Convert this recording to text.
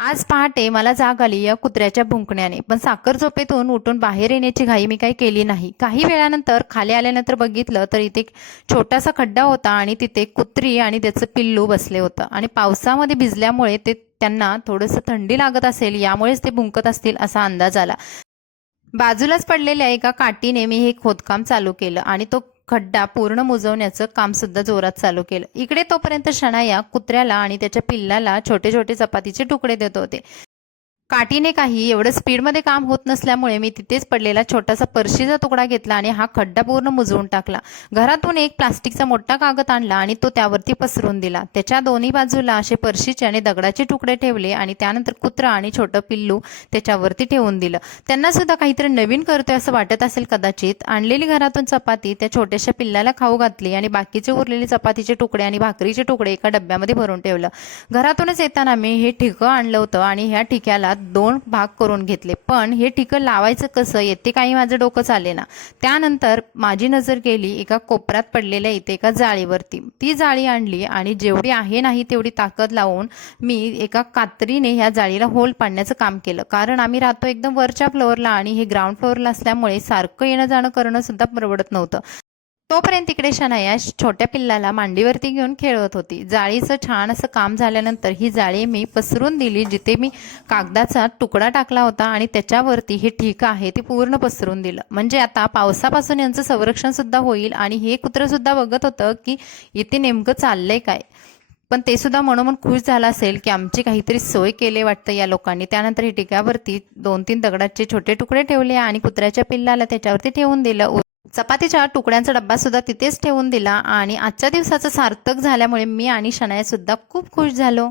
आज पहाटे मला जाग आली या कुत्र्याच्या भुंकण्याने, पण साखर झोपेतून उठून बाहेर येण्याची घाई मी काही केली नाही. काही वेळानंतर खाली आल्यानंतर बघितलं तर इथे एक छोटासा खड्डा होता आणि तिथे कुत्री आणि त्याचं पिल्लू बसले होतं आणि पावसामध्ये भिजल्यामुळे त्यांना थोडंसं थंडी लागत असेल, यामुळेच ते भुंकत असतील असा अंदाज आला. बाजूलाच पडलेल्या एका काठीने मी हे खोदकाम चालू केलं आणि तो खड्डा पूर्ण मुजवण्याचं काम सुद्धा जोरात चालू केलं. इकडे तोपर्यंत शनाया कुत्र्याला आणि त्याच्या पिल्लाला छोटे छोटे चपातीचे तुकडे देत होते. काठीने काही एवढं स्पीडमध्ये काम होत नसल्यामुळे मी तिथेच पडलेला छोटासा परशीचा तुकडा घेतला आणि हा खड्डा पूर्ण मुजवून टाकला. घरातून एक प्लास्टिकचा मोठा कागद आणला आणि तो त्यावरती पसरून दिला. त्याच्या दोन्ही बाजूला असे परशीचे आणि दगडाचे तुकडे ठेवले आणि त्यानंतर कुत्रा आणि छोटं पिल्लू त्याच्यावरती ठेवून दिलं. त्यांना सुद्धा काहीतरी नवीन करतोय असं वाटत असेल कदाचित. आणलेली घरातून चपाती त्या छोट्याशा पिल्लाला खाऊ घातली आणि बाकीचे उरलेले चपातीचे तुकडे आणि भाकरीचे तुकडे एका डब्यामध्ये भरून ठेवलं. घरातूनच येताना मी हे ठिकं आणलं होतं आणि ह्या ठिक्याला 2 भाग करून घेतले, पण हे ठिकं लावायचं कसं येते काही माझं डोकं चाले ना. त्यानंतर माझी नजर गेली एका कोपऱ्यात पडलेल्या इथे एका जाळीवरती. ती जाळी आणली आणि जेवढी आहे नाही तेवढी ताकद लावून मी एका कात्रीने ह्या जाळीला होल पाडण्याचं काम केलं. कारण आम्ही राहतो एकदम वरच्या फ्लोअरला आणि हे ग्राउंड फ्लोअरला असल्यामुळे सारखं येणं जाणं करणं सुद्धा परवडत नव्हतं. तोपर्यंत तिकडे शनाया छोट्या पिल्लाला मांडीवरती घेऊन खेळत होती. जाळीचं छान असं काम झाल्यानंतर ही जाळी मी पसरून दिली. जिथे मी कागदाचा तुकडा टाकला होता आणि त्याच्यावरती हे ठीक आहे ते पूर्ण पसरून दिलं. म्हणजे आता पावसापासून यांचं संरक्षण सुद्धा होईल. आणि हे कुत्रं सुद्धा बघत होतं की इथे नेमकं चाललंय काय, पण ते सुद्धा म्हणून खुश झालं असेल की आमची काहीतरी सोय केली वाटतं या लोकांनी. त्यानंतर हे टिक्यावरती 2-3 दगडाचे छोटे तुकडे ठेवले आणि कुत्र्याच्या पिल्लाला त्याच्यावरती ठेवून दिलं. चपातीच्या तुकड्यांचा डब्बा सुद्धा तिथेच ठेवून दिला आणि आजच्या दिवसाचं सार्थक झाल्यामुळे मी आणि शनाया सुद्धा खूप खुश झालो.